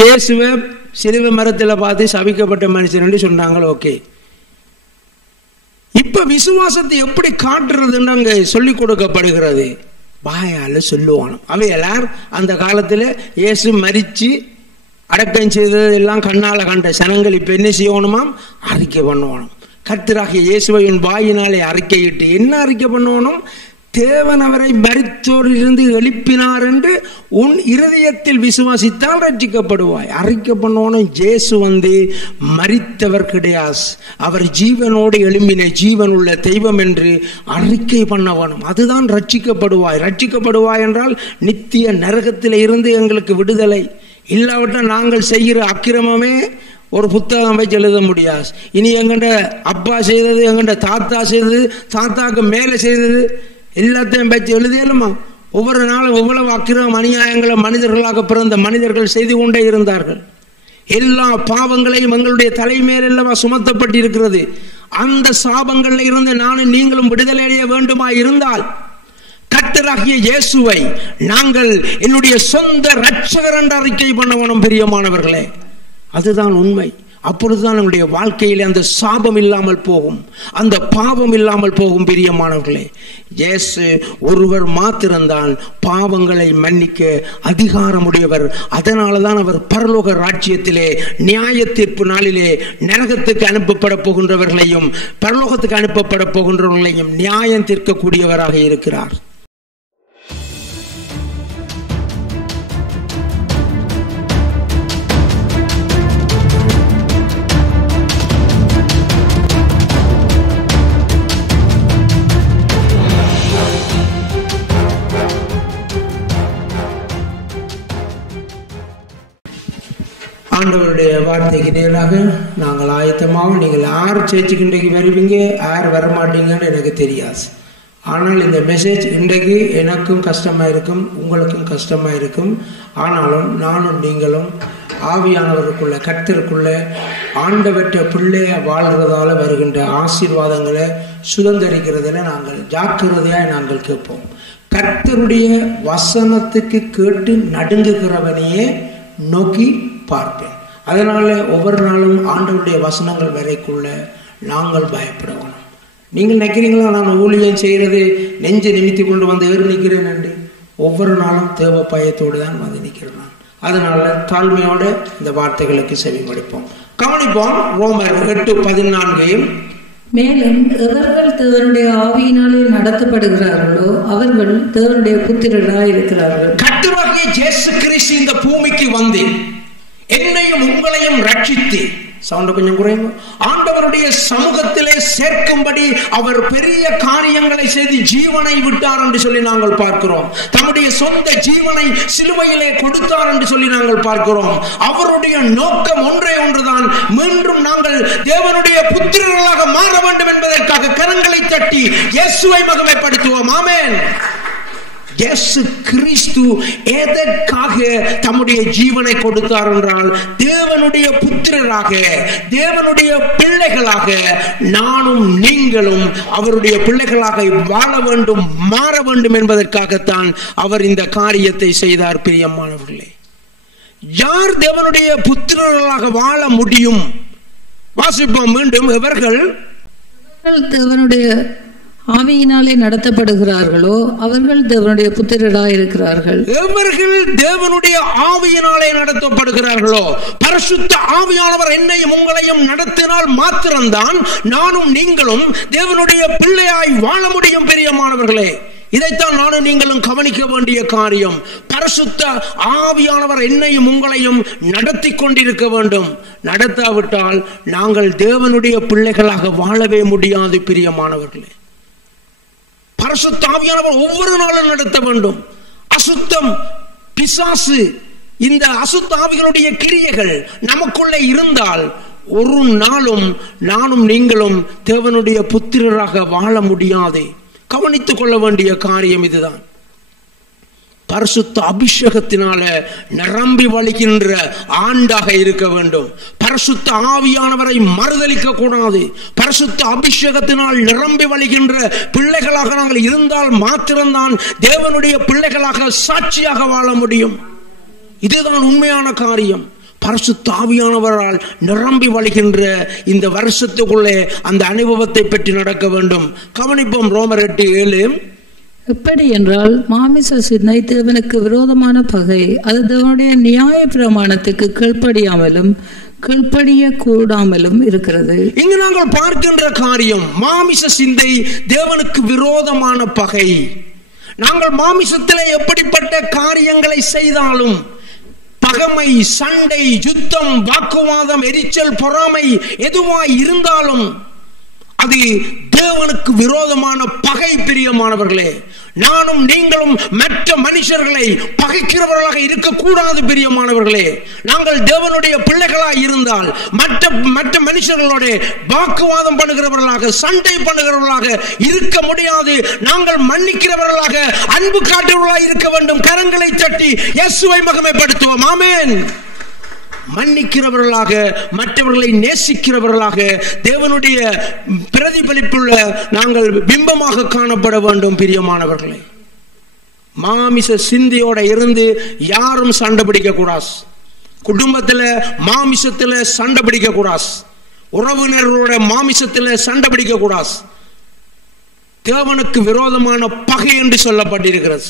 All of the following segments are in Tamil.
இயேசுவை சிலுவை மரத்தில் பார்த்து சபிக்கப்பட்ட மனுஷன் சொன்னாங்க. ஓகே, இப்ப விசுவாசத்தை எப்படி காட்டுறதுன்னு அங்க சொல்லிக் கொடுக்கப்படுகிறது. வாயால சொல்லுவானோ அவை எல்லாரும் அந்த காலத்துல இயேசு மரிச்சு அடக்கம் செய்தது எல்லாம் கண்ணால கண்ட சனங்கள் இப்ப என்ன செய்யணுமாம்? அறிக்கை பண்ணணும். கர்த்தராகிய இயேசுவை உன் வாயினாலே அறிக்கையிட்டு என்ன அறிக்கை பண்ணணும்? தேவன் அவரை மரித்தோரிலிருந்து எழுப்பினார் என்று உன் இருதயத்தில் விசுவாசித்தால் ரட்சிக்கப்படுவாய். அறிக்கை பண்ணணும். இயேசு மரித்தவர் கிடையாது, அவர் ஜீவனோடு எழும்பின ஜீவன் உள்ள தெய்வம் என்று அறிக்கை பண்ணவனும். அதுதான் ரட்சிக்கப்படுவாய். ரட்சிக்கப்படுவாய் என்றால் நித்திய நரகத்தில் இருந்து எங்களுக்கு விடுதலை. இல்லாவிட்டால் நாங்கள் செய்கிற அக்கிரமமே ஒரு புத்தகம் வச்சு எழுத முடியாது. இனி எங்கண்ட அப்பா செய்தது, எங்கண்ட தாத்தா செய்தது, தாத்தாக்கு மேலே செய்தது எல்லாத்தையும் வச்சு எழுதியலுமா? ஒவ்வொரு நாளும் எவ்வளவு அக்கிரமம் அநியாயங்களை மனிதர்களாக பிறந்த மனிதர்கள் செய்து கொண்டே இருந்தார்கள். எல்லா பாவங்களையும் எங்களுடைய தலைமையிலல்லவா சுமத்தப்பட்டிருக்கிறது. அந்த சாபங்கள்ல இருந்து நானும் நீங்களும் விடுதலை அடைய வேண்டுமா இருந்தால் கர்த்தராகிய இயேசுவை நாங்கள் என்னுடைய சொந்த இரட்சகர் என்று அறிக்கை பண்ணவனும் பிரியமானவர்களே. அதுதான் உண்மை. அப்பொழுதுதான் நம்முடைய வாழ்க்கையிலே அந்த சாபம் இல்லாமல் போகும், அந்த பாவம் இல்லாமல் போகும். பிரியமானவர்களே, இயேசு ஒருவர் மாத்திரம்தான் பாவங்களை மன்னிக்க அதிகாரமுடையவர். அதனாலதான் அவர் பரலோக ராஜ்யத்திலே நியாய தீர்ப்பு நாளிலே நரகத்துக்கு அனுப்பப்பட போகின்றவர்களையும் பரலோகத்துக்கு அனுப்பப்பட போகின்றவர்களையும் நியாயம் தீர்க்கக்கூடியவராக இருக்கிறார். ஆண்டவருடைய வார்த்தைக்கு நேராக நாங்கள் ஆயத்தமாகவும், நீங்கள் யார் சேர்ச்சுக்கு இன்றைக்கு வருவீங்க, யார் வரமாட்டீங்கன்னு எனக்கு தெரியாது. ஆனால் இந்த மெசேஜ் இன்றைக்கு எனக்கும் கஷ்டமாக இருக்கும், உங்களுக்கும் கஷ்டமாக இருக்கும். ஆனாலும் நானும் நீங்களும் ஆவியானவருக்குள்ள கர்த்தருக்குள்ள ஆண்டவற்ற பிள்ளைய வாழ்கிறதால வருகின்ற ஆசீர்வாதங்களை சுதந்திரிக்கிறதுல நாங்கள் ஜாக்கிரதையாக நாங்கள் கேட்போம். கர்த்தருடைய வசனத்துக்கு கேட்டு நடுங்குகிறவனையே நோக்கி பார்ப்பேன். அதனால ஒவ்வொரு நாளும் ஆண்டவருடைய வசனங்கள் வரைக்குள்ள நாங்கள் பயப்படணும். நீங்கள் நினைக்கிறீங்களா நான் ஊழியம் செய்கிறது நெஞ்சை நிமித்தி கொண்டு வந்து ஏறி நிற்கிறேன் என்று? ஒவ்வொரு நாளும் தேவ பயத்தோடு தான் வந்து நிற்கிறேன் நான். அதனால தாழ்மையோட இந்த வார்த்தைகளுக்கு செவிமடுப்போம், கவனிப்போம். ரோமர் 8:14 மேலும் எவர்கள் தேவனுடைய ஆவியினாலே நடத்தப்படுகிறார்களோ அவர்கள் தேவனுடைய புத்திரராய் இருக்கிறார்கள். கர்த்தராகிய இயேசு கிறிஸ்து இந்த பூமிக்கு வந்து என்னையும் உங்களையும் ரட்சித்து, சவுண்ட் கொஞ்சம் குறையும், ஆண்டவருடைய சமூகத்திலே சேர்க்கும்படி அவர் பெரிய காரியங்களை செய்து ஜீவனை விட்டார் என்று சொல்லி நாங்கள் பார்க்கிறோம். தம்முடைய சொந்த ஜீவனை சிலுவையிலே கொடுத்தார் என்று சொல்லி நாங்கள் பார்க்கிறோம். அவருடைய நோக்கம் ஒன்றே ஒன்றுதான், மீண்டும் நாங்கள் தேவனுடைய புத்திரர்களாக மாற வேண்டும் என்பதற்காக கரங்களை தட்டி இயேசுவை மகிமைப்படுத்துவோம். ஆமென். இயேசு கிறிஸ்து எதற்காக தம்முடைய ஜீவனை கொடுத்தார் என்றால், தேவனுடைய புத்திரராக, தேவனுடைய பிள்ளைகளாக நானும் நீங்களும் அவருடைய பிள்ளைகளாக வாழ வேண்டும், மாற வேண்டும் என்பதற்காகத்தான் அவர் இந்த காரியத்தை செய்தார். பிரியமானவர்களே, யார் தேவனுடைய புத்திரர்களாக வாழ முடியும்? வாசிப்போம் மீண்டும். எவர்கள் தேவனுடைய ஆவியினாலே நடத்தப்படுகிறார்களோ அவர்கள் தேவனுடைய புத்திரராய் இருக்கிறார்கள். எவர்கள் தேவனுடைய ஆவியினாலே நடத்தப்படுகிறார்களோ, பரிசுத்த ஆவியானவர் என்னையும் உங்களையும் நடத்தினால் மாத்திரம்தான் நானும் நீங்களும் தேவனுடைய பிள்ளையாய் வாழ முடியும். பிரியமானவர்களே, இதைத்தான் நானும் நீங்களும் கவனிக்க வேண்டிய காரியம். பரிசுத்த ஆவியானவர் என்னையும் உங்களையும் நடத்தி கொண்டிருக்க வேண்டும். நடத்தாவிட்டால் நாங்கள் தேவனுடைய பிள்ளைகளாக வாழவே முடியாது. பிரியமானவர்களே, பரிசுத்த ஆவியானவர் ஒவ்வொரு நாளும் நடத்த வேண்டும். அசுத்தம், பிசாசு, இந்த அசுத்த ஆவிகளுடைய கிரியைகள் நமக்குள்ளே இருந்தால் ஒரு நாளும் நானும் நீங்களும் தேவனுடைய புத்திரராக வாழ முடியாது. கவனித்துக் கொள்ள வேண்டிய காரியம் இதுதான். பரிசுத்த அபிஷேகத்தினால நிரம்பி வழிகின்ற ஆண்டாக இருக்க வேண்டும். பரிசுத்த ஆவியானவரை மறுதலிக்க கூடாது. பரிசுத்த அபிஷேகத்தினால் நிரம்பி வழிகின்ற பிள்ளைகளாக நாங்கள் இருந்தால் மாத்திரம்தான் தேவனுடைய பிள்ளைகளாக சாட்சியாக வாழ முடியும். இதுதான் உண்மையான காரியம். பரிசுத்த ஆவியானவரால் நிரம்பி வழிகின்ற இந்த வருஷத்துக்குள்ளே அந்த அனுபவத்தை பற்றி நடக்க வேண்டும். கவனிப்போம் ரோமர் 8:7. எப்படி என்றால் மாமிச சிந்தை தேவனுக்கு விரோதமான பகை, அது தேவனுடைய நியாய பிரமாணத்துக்கு கீழ்ப்படியாமலும் கீழ்ப்படிய கூடாமலும் இருக்கிறது. இங்கு நாங்கள் பார்க்கின்ற காரியம் மாமிச சிந்தை தேவனுக்கு விரோதமான பகை. நாங்கள் மாமிசத்திலே எப்படிப்பட்ட காரியங்களை செய்தாலும், பகைமை, சண்டை, யுத்தம், வாக்குவாதம், எரிச்சல், பொறாமை எதுவாய் இருந்தாலும் அது தேவனுக்கு விரோதமான பகை. பிரியமானவர்களே, நானும் நீங்களும் மற்ற மனுஷர்களை பகைக்கிறவர்களாக இருக்கக்கூடாது. பிரியமானவர்களே, நாங்கள் தேவனுடைய பிள்ளைகளாக இருந்தால் மற்ற மனுஷர்களோட வாக்குவாதம் பண்ணுகிறவர்களாக, சண்டை பண்ணுகிறவர்களாக இருக்க முடியாது. நாங்கள் மன்னிக்கிறவர்களாக, அன்பு காட்டுறவர்களாக இருக்க வேண்டும். கரங்களை தட்டி இயேசுவை மகிமைப்படுத்துவோம். ஆமென். மன்னிக்கிறவர்களாக, மற்றவர்களை நேசிக்கிறவர்களாக, தேவனுடைய பிரதிபலிப்புள்ள நாங்கள் பிம்பமாக காணப்பட வேண்டும். பிரியமானவர்களே, மாமிச சிந்தையோட இருந்து யாரும் சண்டை பிடிக்க கூடாது. குடும்பத்தில் மாமிசத்தில் சண்டை பிடிக்க கூடாது. உறவினர்களோட மாமிசத்தில் சண்டை பிடிக்க கூடாது. தேவனுக்கு விரோதமான பகை என்று சொல்லப்பட்டிருக்கிறது.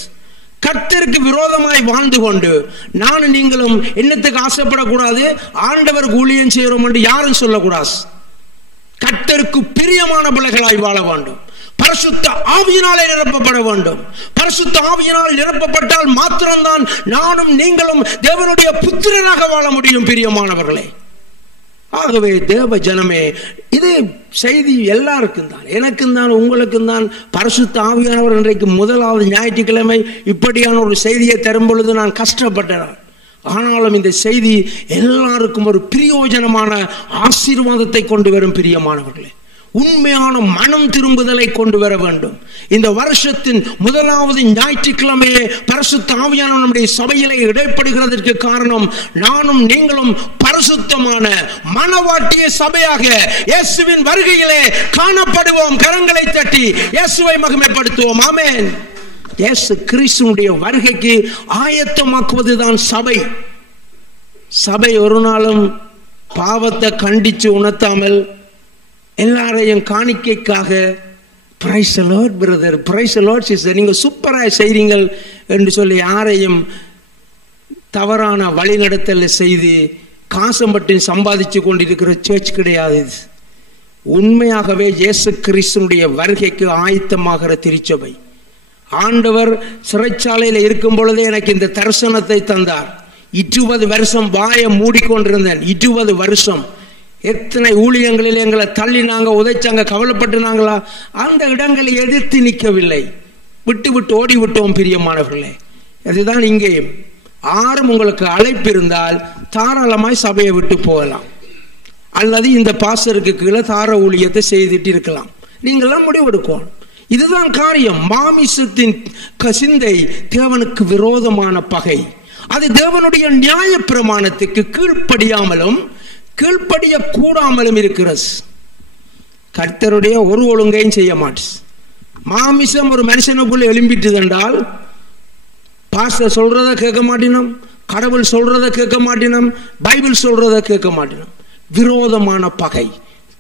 கர்த்தருக்கு விரோதமாய் வாழ்ந்து கொண்டு நானும் நீங்களும் என்னத்துக்கு ஆசைப்படக்கூடாது? ஆண்டவருக்கு ஊழியம் செய்கிறோம் என்று யாரும் சொல்லக்கூடாது. கர்த்தருக்கு பிரியமான பிள்ளைகளாய் வாழ வேண்டும். பரிசுத்த ஆவியினாலே நிரப்பப்பட வேண்டும். பரிசுத்த ஆவியினால் நிரப்பப்பட்டால் மாத்திரம்தான் நானும் நீங்களும் தேவனுடைய புத்திரனாக வாழ முடியும். பிரியமானவர்களே, ஆகவே தேவ ஜனமே, இது செய்தி எல்லாருக்கும் தான், எனக்கும் தான், உங்களுக்கும் தான். பரிசுத்த ஆவியானவர் இன்றைக்கு முதலாவது ஞாயிற்றுக்கிழமை இப்படியான ஒரு செய்தியை தரும் பொழுது நான் கஷ்டப்பட்டேன். ஆனாலும் இந்த செய்தி எல்லாருக்கும் ஒரு பிரயோஜனமான ஆசீர்வாதத்தை கொண்டு வரும். பிரியமானவர்களே, உண்மையான மனம் திரும்புதலை கொண்டு வர வேண்டும். இந்த வருஷத்தின் முதலாவது ஞாயிற்றுக்கிழமையே பரிசுத்த ஆவியானவர் நம்முடைய சபையிலே இடைப்படுகிறதற்கு காரணம், நானும் நீங்களும் பரிசுத்தமான மனவாட்டிய சபையாக இயேசுவின் வருகையிலே காணப்படுவோம். கரங்களை தட்டி இயேசுவை மகிமைப்படுத்துவோம். ஆமென். இயேசு கிறிஸ்துவினுடைய வருகைக்கு ஆயத்தமாக்குவதுதான் சபை. சபை ஒரு நாளும் பாவத்தை கண்டித்து உணர்த்தாமல் எல்லாரையும் காணிக்கைக்காக praise the lord brother, praise the lord sister, நீங்க சூப்பராக செய்றீங்கள் என்று சொல்லி யாரையும் தவறான வழிநடத்தல் செய்து காசம் மட்டும் சம்பாதிச்சு கொண்டிருக்கிற சர்ச் கிடையாது. உண்மையாகவே இயேசு கிறிஸ்துவினுடைய வருகைக்கு ஆயத்தமாகிற திருச்சபை. ஆண்டவர் சிறைச்சாலையில் இருக்கும் பொழுதே எனக்கு இந்த தரிசனத்தை தந்தார். 20 வருஷம் வாயை மூடிக்கொண்டிருந்தேன். 20 வருஷம் எத்தனை ஊழியங்களில் எங்களை தள்ளினாங்க, உதைச்சாங்க, கவலைப்பட்டுனாங்களா? அந்த இடங்களை எதிர்த்து நிற்கவில்லை, விட்டு விட்டு ஓடி விட்டோம். பிரியமானவர்களே, அதுதான் இங்கேயும். ஆறும் உங்களுக்கு அழைப்பு இருந்தால் தாராளமாய் சபையை விட்டு போகலாம், அல்லது இந்த பாஸ்டருக்கு கீழே தார ஊழியத்தை செய்துட்டு இருக்கலாம். நீங்களாம் முடிவெடுக்கணும். இதுதான் காரியம். மாமிசத்தின் சிந்தை தேவனுக்கு விரோதமான பகை. அது தேவனுடைய நியாய பிரமாணத்துக்கு கீழ்ப்படியாமலும் கீழ்ப்படிய கூடாமலும் இருக்கிறது. கர்த்தருடைய ஒரு ஒழுங்கையும் செய்ய மாட்டேன். மாமிசம் ஒரு மனுஷனுக்குள்ள எழும்பிட்டு என்றால் பாஸ்டர் சொல்றத கேட்க மாட்டினோம், கடவுள் சொல்றத கேட்க மாட்டினோம், பைபிள் சொல்றத கேட்க மாட்டினோம். விரோதமான பகை.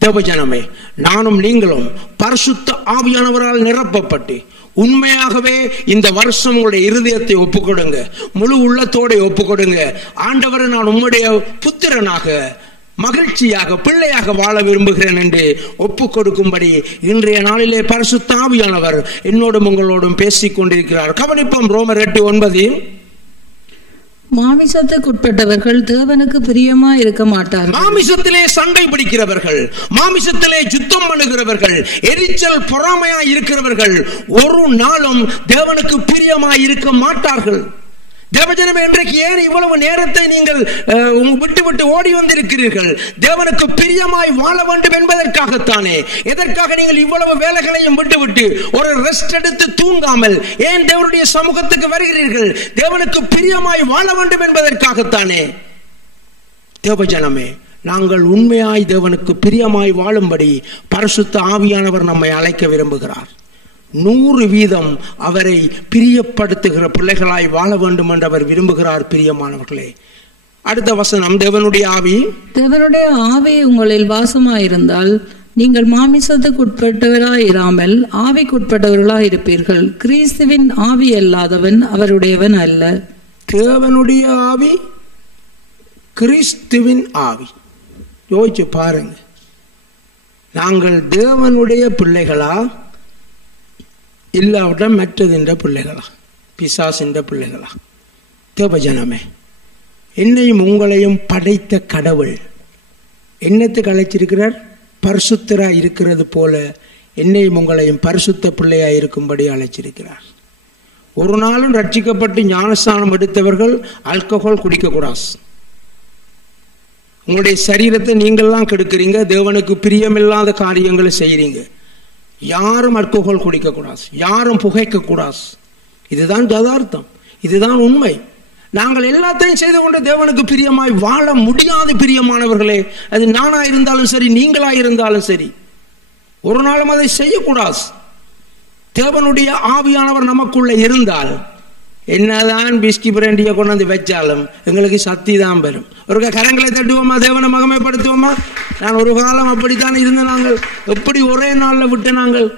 தேவஜனமே, நானும் நீங்களும் பரிசுத்த ஆவியானவரால் நிரப்பப்பட்டு உண்மையாகவே இந்த வருஷம் உங்களுடைய இருதயத்தை ஒப்புக்கொடுங்க, முழு உள்ளத்தோட ஒப்புக்கொடுங்க. ஆண்டவரை, நான் உம்முடைய புத்திரனாக மகிழ்ச்சியாக பிள்ளையாக வாழ விரும்புகிறேன் என்று ஒப்புக் கொடுக்கும்படி இன்றைய நாளிலே பரிசுத்த ஆவியானவர் என்னோடும் உங்களோடும் பேசிக் கொண்டிருக்கிறார். கவனிப்போம் ரோமர் 8:9. மாமிசத்துக்குட்பட்டவர்கள் தேவனுக்கு பிரியமா இருக்க மாட்டார்கள். மாமிசத்திலே சண்டை பிடிக்கிறவர்கள், மாமிசத்திலே யுத்தம் பண்ணுகிறவர்கள், எரிச்சல் பொறாமையா இருக்கிறவர்கள் ஒரு நாளும் தேவனுக்கு பிரியமா இருக்க மாட்டார்கள். தேவஜனமே, இன்றைக்கு ஏன் இவ்வளவு நேரத்தை நீங்கள் விட்டு விட்டு ஓடி வந்திருக்கிறீர்கள்? தேவனுக்கு பிரியமாய் வாழ வேண்டும் என்பதற்காகத்தானே. எதற்காக நீங்கள் இவ்வளவு வேலைகளையும் விட்டுவிட்டு ஒரு ரெஸ்ட் எடுத்து தூங்காமல் ஏன் தேவனுடைய சமூகத்துக்கு வருகிறீர்கள்? தேவனுக்கு பிரியமாய் வாழ வேண்டும் என்பதற்காகத்தானே. தேவஜனமே, நாங்கள் உண்மையாய் தேவனுக்கு பிரியமாய் வாழும்படி பரிசுத்த ஆவியானவர் நம்மை அழைக்க விரும்புகிறார். 100% அவரை பிரியப்படுத்துகிற பிள்ளைகளாய் வாழ வேண்டும் என்று அவர் விரும்புகிறார். பிரியமானவர்களே, அடுத்த வசனம், தேவனுடைய ஆவி உங்களில் வாசமாயிருந்தால் நீங்கள் மாமிசத்துக்கு உட்பட்டவராயிராமல் ஆவிக்குட்பட்டவர்களாய் இருப்பீர்கள். கிறிஸ்துவின் ஆவி அல்லாதவன் அவருடையவன் அல்ல. தேவனுடைய ஆவி, கிறிஸ்துவின் ஆவி. யோசிச்சு பாருங்க, நாங்கள் தேவனுடைய பிள்ளைகளா இல்லாவிட்ட மற்றதின்ற பிள்ளைகளா, பிசாசின்ற பிள்ளைகளா? தேவஜனமே, என்னையும் உங்களையும் படைத்த கடவுள் என்னத்துக்கு அழைச்சிருக்கிறார்? பரிசுத்தராய் இருக்கிறது போல என்னையும் உங்களையும் பரிசுத்த பிள்ளையாய் இருக்கும்படி அழைச்சிருக்கிறார். ஒரு நாளும் ரட்சிக்கப்பட்டு ஞானஸ்நானம் எடுத்தவர்கள் ஆல்கஹால் குடிக்கக்கூடாது. உங்களுடைய சரீரத்தை நீங்கள்லாம் கெடுக்கிறீங்க, தேவனுக்கு பிரியமில்லாத காரியங்களை செய்கிறீங்க. யாரும் ஆல்கஹால் குடிக்கக்கூடாது, யாரும் புகைக்கக்கூடாது. இதுதான் யதார்த்தம், இதுதான் உண்மை. நாங்கள் எல்லாத்தையும் செய்து கொண்டு தேவனுக்கு பிரியமாய் வாழ முடியாது பிரியமானவர்களே. அது நானா இருந்தாலும் சரி, நீங்களா இருந்தாலும் சரி, ஒரு நாளும் அதை செய்யக்கூடாது. தேவனுடைய ஆவியானவர் நமக்குள்ள இருந்தால் என்னதான் பிஸ்கி பிராண்டியை கொண்டாந்து வச்சாலும் எங்களுக்கு சக்தி தான் பெறும். ஒரு கரங்களை தட்டுவோமா, தேவனை மகிமைப்படுத்துவோமா? நான் ஒரு காலம் அப்படித்தான் இருந்த நாங்கள். எப்படி ஒரே நாளில் விட்டு நாங்கள்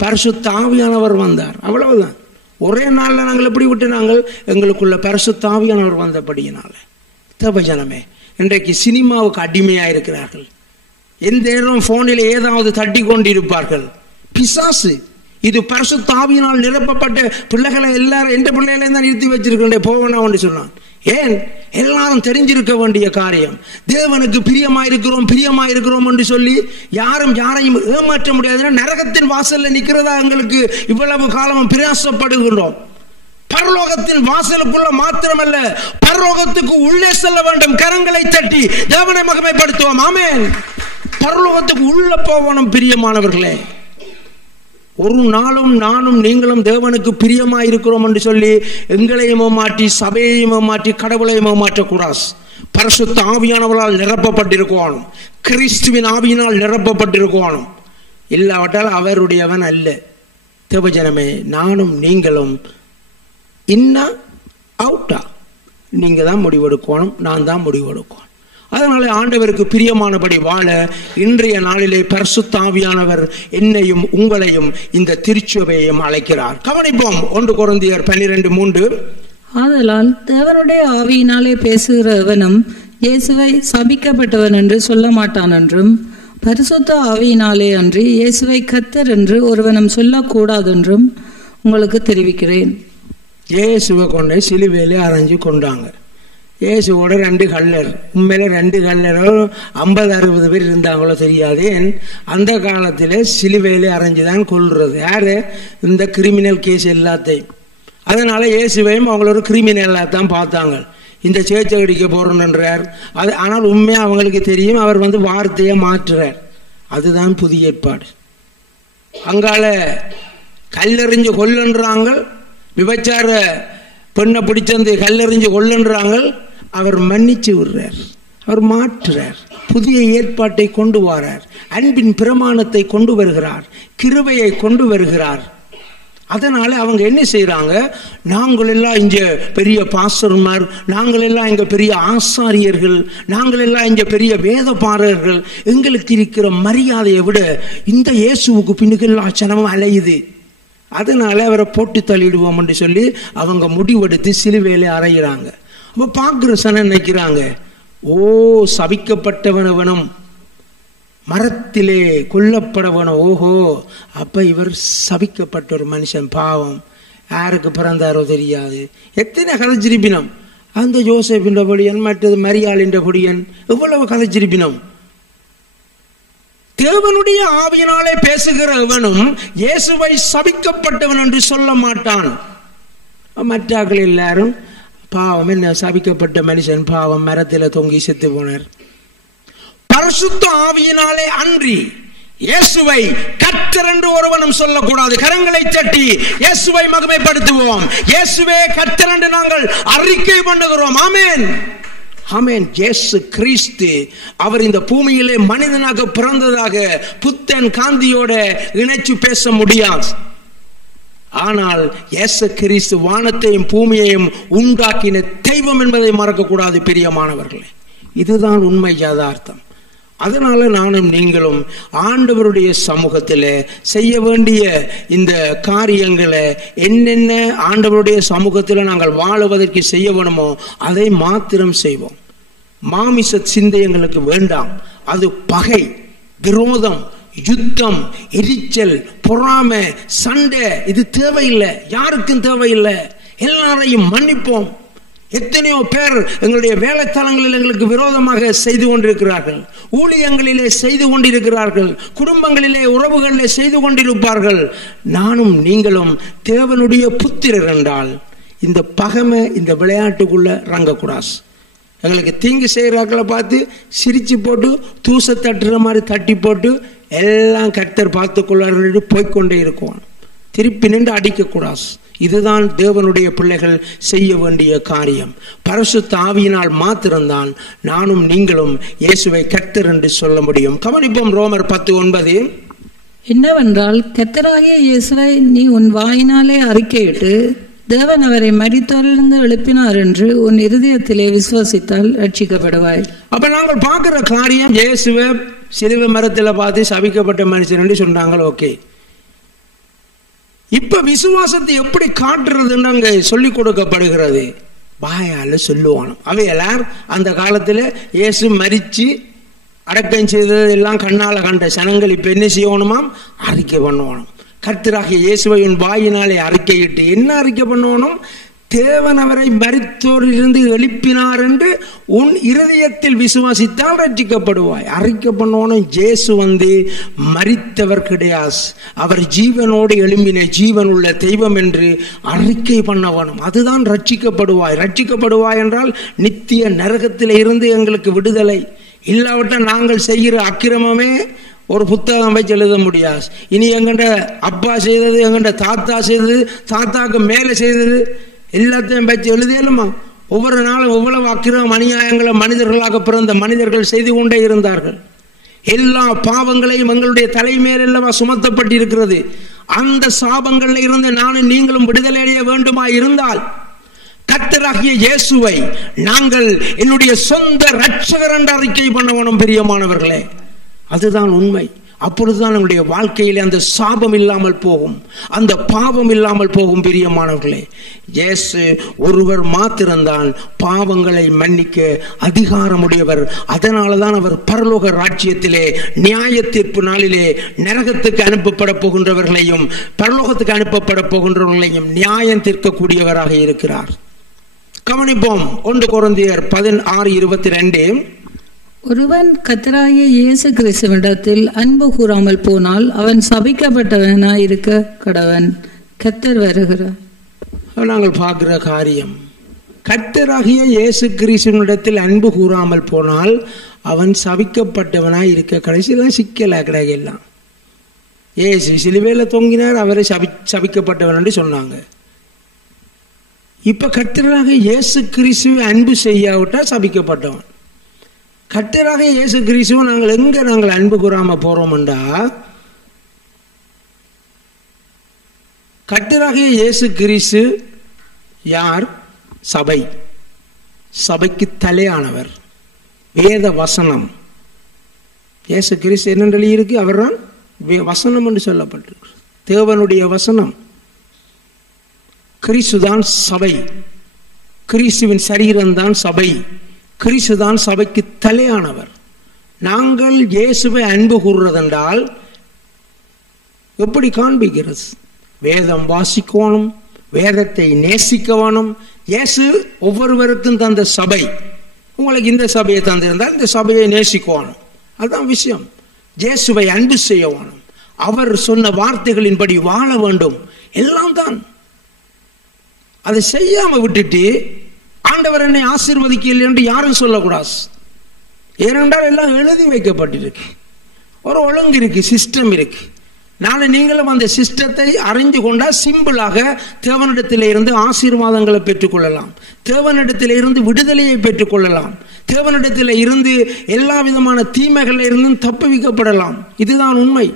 பரிசுத்த ஆவியானவர் வந்தார், அவ்வளவுதான். ஒரே நாளில் நாங்கள் எப்படி விட்டு நாங்கள் எங்களுக்குள்ள பரிசுத்த ஆவியானவர் வந்தபடியினால. தேவஜனமே, இன்றைக்கு சினிமாவுக்கு அடிமையாக இருக்கிறார்கள். எந்த நேரம் போனில் ஏதாவது தட்டி கொண்டிருப்பார்கள். பிசாசு. இது பரிசுத்த ஆவியினால் நிரப்பப்பட்ட பிள்ளைகளை எல்லாரும் எந்த பிள்ளைகளையும் தான் நிறுத்தி வச்சிருக்கேன் போவனா என்று சொன்னான். ஏன்? எல்லாரும் தெரிஞ்சிருக்க வேண்டிய காரியம். தேவனுக்கு பிரியமாயிருக்கிறோம் என்று சொல்லி யாரும் யாரையும் ஏமாற்ற முடியாது. நரகத்தின் வாசல்ல நிற்கிறதா எங்களுக்கு இவ்வளவு காலமும் பிரயாசப்படுகின்றோம். பரலோகத்தின் வாசலுக்குள்ள மாத்திரமல்ல, பரலோகத்துக்கு உள்ளே செல்ல வேண்டும். கரங்களை தட்டி தேவனை மகிமைப்படுத்துவோம். ஆமென். பரலோகத்துக்கு உள்ள போகணும் பிரியமானவர்களே. ஒரு நாளும் நானும் நீங்களும் தேவனுக்கு பிரியமாய் இருக்கிறோம் என்று சொல்லி எங்களையும் மாற்றி, சபையையும் மாற்றி, கடவுளையும் மாற்றக்கூடாது. பரிசுத்த ஆவியானவரால் நிரப்பப்பட்டிருக்கணும், கிறிஸ்துவின் ஆவியினால் நிரப்பப்பட்டிருக்கணும். இல்லாவிட்டால் அவருடையவன் அல்ல. தேவஜனமே, நானும் நீங்களும் இன்னா அவுட்டா, நீங்க தான் முடிவெடுக்கணும், நான் தான் முடிவெடுக்கணும். அதனால ஆண்டவருக்கு பிரியமானபடி வாழ இன்றைய நாளிலே பரிசுத்த ஆவியானவர் என்னையும் உங்களையும் இந்த திருச்சபையையும் அழைக்கிறார். கவனிப்போம். 1 கொரிந்தியர் 12:3. ஆதலால் தேவனுடைய ஆவியினாலே பேசுகிற எவனும் இயேசுவை சபிக்கப்பட்டவன் என்று சொல்ல மாட்டான் என்றும், பரிசுத்த ஆவியினாலே அன்றி இயேசுவை கர்த்தர் என்று ஒருவனும் சொல்லக்கூடாதென்றும் உங்களுக்கு தெரிவிக்கிறேன். இயேசுவை கொண்டு சிலுவையிலே அரைஞ்சு கொண்டாங்க. இயேசுவோட 2 கல்லர், உண்மையில 2 கல்லரோ 50-60 பேர் இருந்தாங்களோ தெரியாது. அந்த காலத்தில் சிலுவையிலே அரைஞ்சுதான் கொள்றது யாரு? இந்த கிரிமினல் கேஸ் எல்லாத்தையும். அதனால இயேசுவையும் அவங்களோட கிரிமினலாக தான் பார்த்தாங்க. இந்த சேர்ச்சை அடிக்க போறோன்றார். அது ஆனால் உண்மையாக அவங்களுக்கு தெரியும், அவர் வார்த்தையை மாற்றுறார். அதுதான் புதிய ஏற்பாடு. அங்கால கல்லெறிஞ்சு கொல்லுன்றாங்க, விபச்சார பெண்ணை பிடிச்சந்து கல்லெறிஞ்சு கொல்லுன்றாங்க. அவர் மன்னிச்சு விடுறார், அவர் மாற்றுறார், புதிய ஏற்பாட்டை கொண்டு வரார், அன்பின் பிரமாணத்தை கொண்டு வருகிறார், கிருபையை கொண்டு வருகிறார். அதனால அவங்க என்ன செய்யறாங்க? நாங்கள் எல்லாம் இங்க பெரிய பாஸ்டர்மார், நாங்கள் எல்லாம் இங்க பெரிய ஆசாரியர்கள், நாங்கள் எல்லாம் இங்க பெரிய வேத பாரகர்கள், எங்களுக்கு இருக்கிற மரியாதையை விட இந்த இயேசுவுக்கு பின்னுக்கெல்லாம் சனமும் அலையுது. அதனால அவரை போட்டு தள்ளிடுவோம் என்று சொல்லி அவங்க முடிவெடுத்து சிலுவையில அறையிறாங்க. அப்ப பார்க்கிற சன நினைக்கிறாங்க, ஓ சபிக்கப்பட்டவனவனும் மரத்திலே கொல்லப்படவனும், ஓஹோ அப்ப இவர் சபிக்கப்பட்ட ஒரு மனுஷன், பாவம், யாருக்கு பிறந்தாரோ தெரியாது. எத்தனை கதைச்சிருப்பினம் அந்த யோசேப்பின் பொடியன், மற்றது மரியாளின் பொடியன், எவ்வளவு கதைச்சிருப்பினம். தேவனுடைய ஆவியினாலே பேசுகிற எவனும் இயேசுவை சபிக்கப்பட்டவன் என்று சொல்ல மாட்டான். மற்றாக்கள் எல்லாரும் பாவம், என்ன சபிக்கப்பட்ட மனுஷன், பாவம், மரத்தில் தொங்கி செத்து போனார். பரிசுத்த ஆவியினாலே அன்றி இயேசுவை கர்த்தர் என்று ஒருவனும் சொல்லக்கூடாது. கரங்களை தட்டி இயேசுவை மகிமைப்படுத்துவோம். இயேசுவே கர்த்தர் என்று நாங்கள் அறிக்கை பண்ணுகிறோம். ஆமென், ஆமென். இயேசு கிறிஸ்து அவர் இந்த பூமியிலே மனிதனாக பிறந்ததாக புத்தன் காந்தியோட இணைச்சு பேச முடியாது. ஆனால் இயேசு கிறிஸ்து வானத்தையும் பூமியையும் உண்டாக்கின தெய்வம் என்பதை மறக்கக்கூடாது பிரியமானவர்களே. இதுதான் உண்மை யதார்த்தம். அதனால நானும் நீங்களும் ஆண்டவருடைய சமூகத்தில் செய்ய வேண்டிய இந்த காரியங்களை என்னென்ன ஆண்டவருடைய சமூகத்தில் நாங்கள் வாழுவதற்கு செய்ய வேணுமோ அதை மாத்திரம் செய்வோம். மாமிச சிந்தை எங்களுக்கு வேண்டாம். அது பகை, விரோதம், யுத்தம், எரிச்சல், பொறாமை, சண்டை, இது தேவையில்லை. யாருக்கும் தேவையில்லை. எல்லாரையும் மன்னிப்போம். எத்தனையோ பேர் எங்களுடைய வேலைத்தலங்களில் எங்களுக்கு விரோதமாக செய்து கொண்டிருக்கிறார்கள், ஊழியங்களிலே செய்து கொண்டிருக்கிறார்கள், குடும்பங்களிலே உறவுகளிலே செய்து கொண்டிருப்பார்கள். நானும் நீங்களும் தேவனுடைய புத்திரர் என்றால் இந்த பகைமை இந்த விளையாட்டுக்குள்ள ரங்கக்கூடாது. எங்களுக்கு தீங்கு செய்கிறார்களை பார்த்து சிரிச்சு போட்டு தூச தட்டுற மாதிரி தட்டி போட்டு எல்லாம் கர்த்தர் பார்த்துக்கொள்ளார்கள் போய்கொண்டே இருக்குவான். திருப்பி நின்று அடிக்கக்கூடாது. இதுதான் தேவனுடைய பிள்ளைகள் செய்ய வேண்டிய காரியம். பரிசுத்த ஆவியினால் மாத்திரம்தான் நானும் நீங்களும் இயேசுவை கர்த்தர் என்று சொல்ல முடியும். கவனிப்போம் ரோமர் 10:9. என்னவென்றால் கர்த்தராகிய இயேசுவை நீ உன் வாயினாலே அறிக்கையிட்டு தேவன் அவரை மரித்தோரிலிருந்து எழுப்பினார் என்று உன் இருதயத்திலே விசுவாசித்தால் ரட்சிக்கப்படுவாய். அப்ப நாங்கள் பார்க்கிற காரியம், இயேசுவை சிலுவை மரத்தில் பார்த்து சபிக்கப்பட்ட மனுஷன் என்று சொன்னாங்க. ஓகே, இப்ப விசுவாசத்தை எப்படி காட்டுறதுன்னு அங்க சொல்லிக் கொடுக்கப்படுகிறது. வாயால சொல்லுவானோ. அவையெல்லாம் அந்த காலத்துல இயேசு மரிச்சு அடக்கம் செய்தது எல்லாம் கண்ணால கண்ட சனங்கள் இப்ப என்ன செய்யணுமாம்? அறிக்கை பண்ணணும். கர்த்தராகிய இயேசுவை உன் வாயினாலே அறிக்கையிட்டு என்ன அறிக்கை பண்ணணும்? தேவன் அவரை மரித்தோரிலிருந்து எழுப்பினார் என்று உன் இருதயத்தில் விசுவாசித்தால் ரட்சிக்கப்படுவாய். அறிக்கை பண்ணணும். இயேசு மரித்தவர் கிடையாது, அவர் ஜீவனோடு எழும்பின ஜீவன் உள்ள தெய்வம் என்று அறிக்கை பண்ணவனும். அதுதான் ரட்சிக்கப்படுவாய். ரட்சிக்கப்படுவாய் என்றால் நித்திய நரகத்தில் இருந்து எங்களுக்கு விடுதலை. இல்லாவிட்டால் நாங்கள் செய்கிற அக்கிரமமே ஒரு புத்தகம் வச்சு எழுத முடியாது. இனி எங்கண்ட அப்பா செய்தது, எங்கண்ட தாத்தா செய்தது, தாத்தாக்கு மேலே செய்தது எல்லாத்தையும் வச்சு எழுதியலுமா? ஒவ்வொரு நாளும் எவ்வளவு அக்கிரம அநியாயங்களை மனிதர்களாக பிறந்த மனிதர்கள் செய்து கொண்டே இருந்தார்கள். எல்லா பாவங்களையும் எங்களுடைய தலைமையிலவா சுமத்தப்பட்டிருக்கிறது. அந்த சாபங்களில் இருந்து நானும் நீங்களும் விடுதலை அடைய வேண்டுமா இருந்தால் கர்த்தராகிய இயேசுவை நாங்கள் என்னுடைய சொந்த இரட்சகர் என்று அறிக்கை பண்ணவனும் பிரியமானவர்களே. அதுதான் உண்மை. அப்பொழுதுதான் நம்முடைய வாழ்க்கையிலே அந்த சாபம் இல்லாமல் போகும், அந்த பாவம் இல்லாமல் போகும் பிரியமானவர்களே. இயேசு ஒருவர் மாத்திரம்தான் பாவங்களை மன்னிக்க அதிகாரமுடையவர். அதனாலதான் அவர் பரலோக ராஜ்யத்திலே நியாய தீர்ப்பு நாளிலே நரகத்துக்கு அனுப்பப்பட போகின்றவர்களையும் பரலோகத்துக்கு அனுப்பப்பட போகின்றவர்களையும் நியாயம் தீர்க்கக்கூடியவராக இருக்கிறார். கவனிப்போம் 1 கொரிந்தியர் 16:22. ஒருவன் கர்த்தராகிய இயேசு கிறிஸ்துவிடத்தில் அன்பு கூறாமல் போனால் அவன் சபிக்கப்பட்டவனாய் இருக்க கடவன். கர்த்தர் வருகிறார். நாங்கள் பார்க்கிற காரியம், கர்த்தராகிய இயேசு கிறிஸ்துவிடத்தில் அன்பு கூறாமல் போனால் அவன் சபிக்கப்பட்டவனாய் இருக்க. கடைசியெல்லாம் சிக்கல கிடைக்கலாம். இயேசு சிலுவையில தொங்கினார், அவரை சபிக்கப்பட்டவன் என்று சொன்னாங்க. இப்ப கர்த்தராகிய இயேசு கிறிஸ்துவை அன்பு செய்யாவிட்டா சபிக்கப்பட்டவன். கர்த்தராகிய இயேசு கிறிஸ்துவை நாங்கள் அன்பு கூறாம போறோம்டா, கர்த்தராகிய இயேசு கிறிஸ்து யார்? சபை. சபைக்கு தலையானவர். வேத வசனம். இயேசு கிறிஸ்து என்ன இருக்கு? அவர் தான் வசனம் என்று சொல்லப்பட்டிருக்கு. தேவனுடைய வசனம். கிறிஸ்துதான் சபை. கிறிஸ்துவின் சரீரம்தான் சபை. கிறிஸ்துதான் சபைக்கு தலையானவர். நாங்கள் இயேசுவை அன்பு கூறுறதென்றால் எப்படி காண்பிக்கிறது? வேதம் வாசிக்கணும், வேதத்தை நேசிக்கணும். இயேசு ஒவ்வொருவருக்கும் தந்த சபை. உங்களுக்கு இந்த சபையை தந்திருந்தால் இந்த சபையை நேசிக்கணும். அதுதான் விஷயம். இயேசுவை அன்பு செய்ய வேணும். அவர் சொன்ன வார்த்தைகளின்படி வாழ வேண்டும். எல்லாம் தான். அதை செய்யாம விட்டுட்டு ஆண்டவர் என்னை ஆசீர்வதிக்கவில்லை என்று யாரும் சொல்லக்கூடாது. ஏனென்றால் எல்லாம் எழுதி வைக்கப்பட்டிருக்கு. ஒரு ஒழுங்கு இருக்கு, சிஸ்டம் இருக்கு. நாளை நீங்களும் அந்த சிஸ்டத்தை அறிந்து கொண்டால் சிம்பிளாக தேவனிடத்திலே இருந்து ஆசீர்வாதங்களை பெற்றுக்கொள்ளலாம், தேவனிடத்திலே இருந்து விடுதலையை பெற்றுக்கொள்ளலாம், தேவனிடத்திலே இருந்து எல்லா விதமான தீமைகளில் இருந்தும் தப்புவிக்கப்படலாம். இதுதான் உண்மை.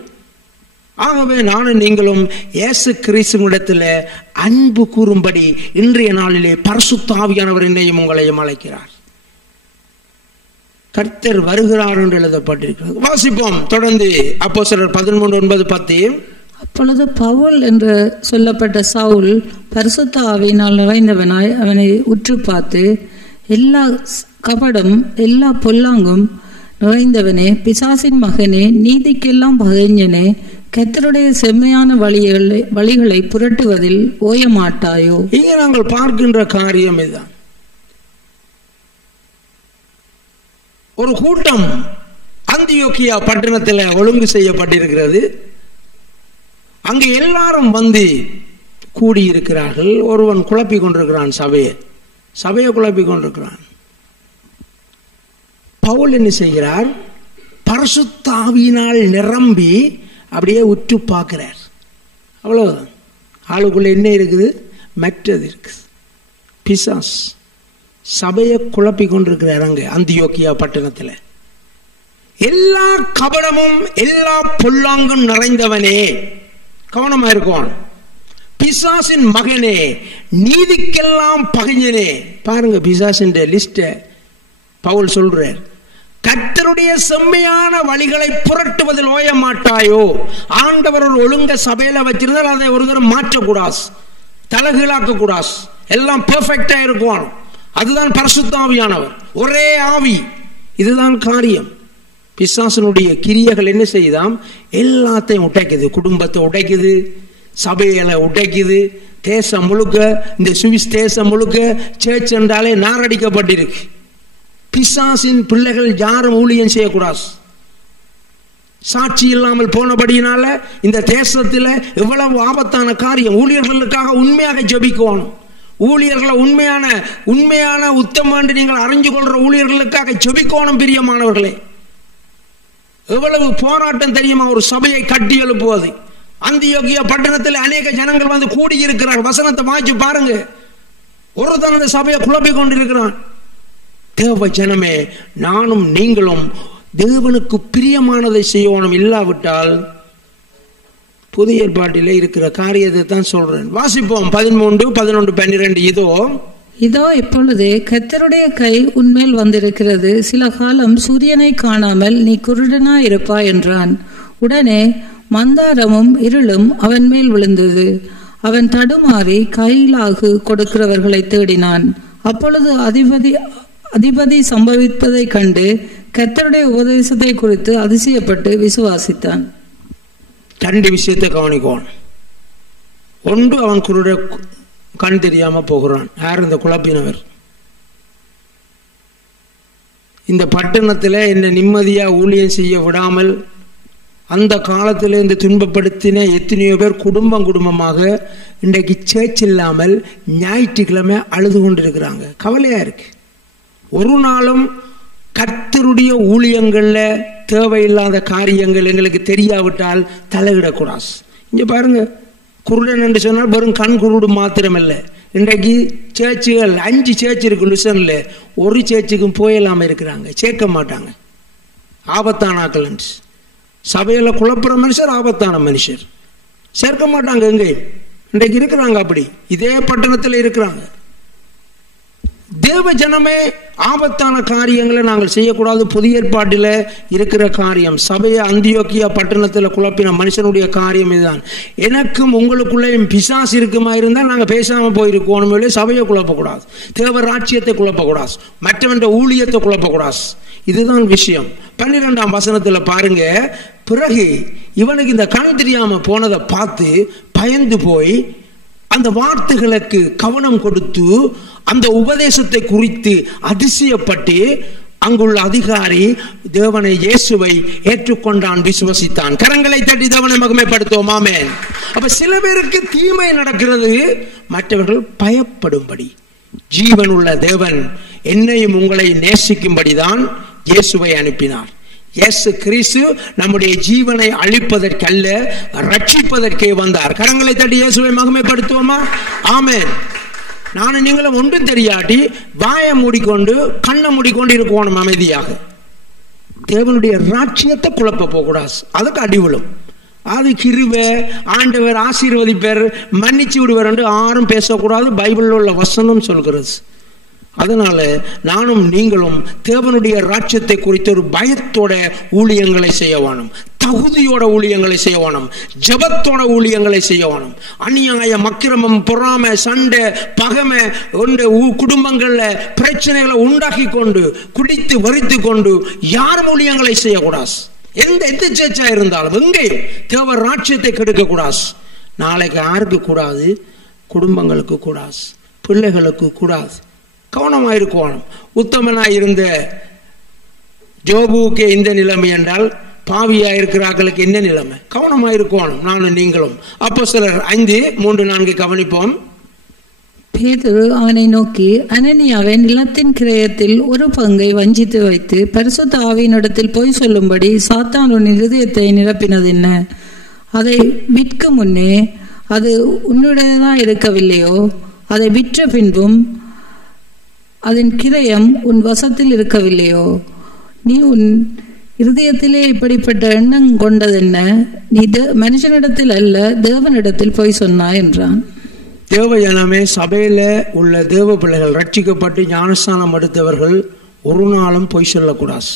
ஆகவே நானும் நீங்களும் இயேசு கிறிஸ்துவிடத்தில் அன்பு கூறும்படி இன்றைய நாளிலே பரிசுத்த ஆவியானவர் என்னையும் உங்களையும் அழைக்கிறார். கர்த்தர் வருகிறார் என்று எழுதப்பட்டிருக்கிறது. வாசிப்போம் தொடர்ந்து. அப்போஸ்தலர் 13:9-10. அப்பொழுது பவுல் என்று சொல்லப்பட்ட சவுல் பரிசுத்த ஆவியினால் நிறைந்தவனாய் அவனை உற்று பார்த்து, எல்லா கபடம் எல்லா பொல்லாங்கும் நிறைந்தவனே, பிசாசின் மகனே, நீதிக்கெல்லாம் பகைஞனே, கர்த்தருடைய செம்மையான வழிகளை புரட்டுவதில் ஓயமாட்டாயோ? இங்கே நாங்கள் பார்க்கின்ற காரியம் இதுதான். ஒரு கூட்டம் அந்தியோக்கியா பட்டணத்தில் ஒழுங்கு செய்யப்பட்டிருக்கிறது. அங்கு எல்லாரும் வந்து கூடியிருக்கிறார்கள். ஒருவன் குழப்பி கொண்டிருக்கிறான், சபையை குழப்பி கொண்டிருக்கிறான். பவுல் என்ன செய்கிறார்? பரிசுத்த ஆவியினால் நிரம்பி அப்படியே உற்று பார்க்கிறார். அவ்வளவுதான். ஆளுக்குள்ள என்ன இருக்குது? மற்றது இருக்குது. பிசாஸ் சபையை குழப்பி கொண்டிருக்கிறார். அங்கே அந்தியோக்கியா பட்டணத்தில் எல்லா கபடமும் எல்லா பொல்லாங்கும் நிறைந்தவனே, கவனமா இருக்கும், பிசாசின் மகனே, நீதிக்கெல்லாம் பகைஞனே. பாருங்க பிசாசின் லிஸ்ட பவுல் சொல்றார். கர்த்தருடைய செம்மையான வழிகளை புரட்டுவதில் ஓய மாட்டாயோ? ஆண்டவர் ஒரு ஒழுங்க சபையில வச்சிருந்தால் அதை ஒரு தரம் மாற்றக்கூடாது, தலகீழாக்க கூடாது, எல்லாம் பெர்ஃபெக்டா இருக்கும். அதுதான் பரிசுத்த ஆவியானவர், ஒரே ஆவி. இதுதான் காரியம். பிசாசனுடைய கிரியைகள் என்ன செய்தாம்? எல்லாத்தையும் உடைக்குது. குடும்பத்தை உடைக்குது, சபைகளை உடைக்குது, தேசம் முழுக்க, இந்த சுவிஸ் தேசம் முழுக்க சேர்ச் என்றாலே நாரடிக்கப்பட்டிருக்கு. பிசாசின் பிள்ளைகள் யாரும் ஊழியம் செய்யக்கூடாது. சாட்சி இல்லாமல் போனபடியினால இந்த தேசத்தில் எவ்வளவு ஆபத்தான காரியம். ஊழியர்களுக்காக உண்மையாக ஜெபிக்கணும். ஊழியர்களை உண்மையான உத்தமம் என்று நீங்கள் அறிஞ்சு கொள்ற ஊழியர்களுக்காக ஜெபிக்கணும். பிரியமானவர்களே, எவ்வளவு போராட்டம் தெரியுமா ஒரு சபையை கட்டி எழுப்புவது. அந்தியோக்கியா பட்டணத்தில் அநேக ஜனங்கள் வந்து கூடியிருக்கிறார். வசனத்தை வாய்ச்சி பாருங்க. ஒரு தனது சபையை குழப்பி கொண்டிருக்கிறான். தேவ ஜனமே, நானும் நீங்களும் தேவனுக்கு பிரியமானதை செய்யணும். இல்லாவிட்டால் புதிய ஏற்பாட்டிலே இருக்கிற காரியத்தை தான் சொல்றேன். வாசிப்போம் 13, 11, 12. இதோ இப்பொழுது கர்த்தருடைய கை உன்மேல் வந்திருக்கிறது. சில காலம் சூரியனை காணாமல் நீ குருடனா இருப்பாய் என்றான். உடனே மந்தாரமும் இருளும் அவன் மேல் விழுந்தது. அவன் தடுமாறி கையிலாகு கொடுக்கிறவர்களை தேடினான். அப்பொழுது அதிபதி சம்பவிப்பதை கண்டு கர்த்தருடைய உபதேசத்தை குறித்து அதிசயப்பட்டு விசுவாசித்தான். 2 விஷயத்தை கவனிக்கணும். ஒன்று, அவன் குருட கண் தெரியாம போகிறான். யார்? இந்த குழப்பினவர். இந்த பட்டணத்தில் என்ன நிம்மதியா ஊழியம் செய்ய விடாமல் அந்த காலத்தில் இந்த துன்பப்படுத்தின எத்தனையோ பேர் குடும்பமாக இன்றைக்கு சேர்ச் இல்லாமல் ஞாயிற்றுக்கிழமை அழுது கொண்டிருக்கிறாங்க. கவலையா இருக்கு. ஒரு நாளும் கர்த்தருடைய ஊழியங்கள்ல தேவையில்லாத காரியங்கள் எங்களுக்கு தெரியாவிட்டால் தலையிடக்கூடாது. இங்க பாருங்க, குருடன் என்று சொன்னால் வெறும் கண் குருடு மாத்திரமல்ல. இன்றைக்கு சேர்ச்சுகள் 5 சேர்ச் இருக்கு லுசன்ல. ஒரு சேர்ச்சுக்கும் போயிடாம இருக்கிறாங்க, சேர்க்க மாட்டாங்க. ஆபத்தான ஆக்கள் சபையில குழப்புற மனுஷர் ஆபத்தான மனுஷர், சேர்க்க மாட்டாங்க. எங்க இன்றைக்கு இருக்கிறாங்க. அப்படி இதே பட்டணத்தில் இருக்கிறாங்க. தேவ ஜனமே, ஆபத்தான காரியங்களை நாங்கள் செய்யக்கூடாது. புதிய ஏற்பாட்டில் இருக்கிற காரியம், சபையை அந்தியோக்கியா பட்டணத்தில் குழப்பின மனுஷனுடைய காரியம் இதுதான். எனக்கும் உங்களுக்குள்ளேயும் பிசாசு இருக்குமா இருந்தால் நாங்கள் பேசாம போயிருக்கோம். சபையை குழப்பக்கூடாது, தேவ ராஜ்யத்தை குழப்பக்கூடாது, மற்றவன் ஊழியத்தை குழப்பக்கூடாது. இதுதான் விஷயம். 12ஆம் வசனத்தில் பாருங்க. பிறகு இவனுக்கு இந்த கண் தெரியாம போனதை பார்த்து பயந்து போய் அந்த வார்த்தைகளுக்கு கவனம் கொடுத்து அந்த உபதேசத்தை குறித்து அதிசயப்பட்டு அங்குள்ள அதிகாரி தேவனை இயேசுவை ஏற்றுக்கொண்டான், விசுவசித்தான். கரங்களை தட்டி தேவனை மகிமைப்படுத்துவோம். ஆமென். அப்ப சில பேருக்கு தீமை நடக்கிறது, மற்றவர்கள் பயப்படும்படி. ஜீவனுள்ள தேவன் என்னையும் உங்களை நேசிக்கும்படிதான் இயேசுவை அனுப்பினார். இயேசு கிறிஸ்து நம்முடைய ஜீவனை அழிப்பதற்கல்ல, ரட்சிப்பதற்கே வந்தார். கரங்களை தட்டி இயேசுவை மகிமைப்படுத்துவோமா? ஆமென். நானும் நீங்களும் ஒன்றும் தெரியாட்டி வாயை மூடிக்கொண்டு கண்ணை மூடிக்கொண்டு இருக்கணும் அமைதியாக. தேவனுடைய ராட்சியத்தை குழப்ப போகக்கூடாது, அதுக்கு அடிவிழும். அது கிருபை, ஆண்டவர் ஆசீர்வதிப்பர், மன்னிச்சு விடுவார் என்று யாரும் பேசக்கூடாது. பைபிளில் உள்ள வசனம் சொல்கிறது. அதனால நானும் நீங்களும் தேவனுடைய ராஜ்யத்தை குறித்த ஒரு பயத்தோட ஊழியங்களை செய்ய வேணும், தகுதியோட ஊழியங்களை செய்ய வேணும், ஜபத்தோட ஊழியங்களை செய்ய வேணும். அநியாயம், அக்கிரமம், பொறாமை, சண்டை, பகைமை குடும்பங்கள்ல பிரச்சனைகளை உண்டாக்கி கொண்டு குடித்து வரித்து கொண்டு யாரும் ஊழியங்களை செய்யக்கூடாது. எந்த சேர்ச்சா இருந்தாலும் எங்கேயும் தேவ ராஜ்யத்தை கெடுக்க கூடாது. நாளைக்கு யாருக்கு கூடாது? குடும்பங்களுக்கு கூடாது, பிள்ளைகளுக்கு கூடாது. கவனமாயிருக்கணும். உத்தமனாயிருந்த ஜோபுக்கு இந்த நிலைமை என்றால் பாவியாயிருக்கிறார்களுக்கு என்ன நிலைமை? கவனமாயிருக்கணும் நானும் நீங்களும். அப்போஸ்தலர் 5:3-4 கவனிப்போம். பேதுரு அவனை நோக்கி, அனனியாவை நிலத்தின் கிரயத்தில் ஒரு பங்கை வஞ்சித்து வைத்து பரிசுத்த ஆவியினிடத்தில் போய் சொல்லும்படி சாத்தான் உன் இருதயத்தை நிரப்பினது என்ன? அதை விற்கும் முன்னே அது உன்னுடையதா இருக்கவில்லையோ? அதை விற்ற பின்பும் அதன் கிரயம் உன் வசத்தில் இருக்கவில்லையோ? நீ உன் இருதயத்திலே இப்படிப்பட்ட எண்ணம் கொண்டதென்ன? நீ மனுஷனிடத்தில் அல்ல தேவனிடத்தில் போய் சொன்னாய் என்றான். தேவஜனமே, சபையில உள்ள தேவ பிள்ளைகள் ரட்சிக்கப்பட்டு ஞானஸ்தானம் எடுத்தவர்கள் ஒரு நாளும் பொய் சொல்லக்கூடாது.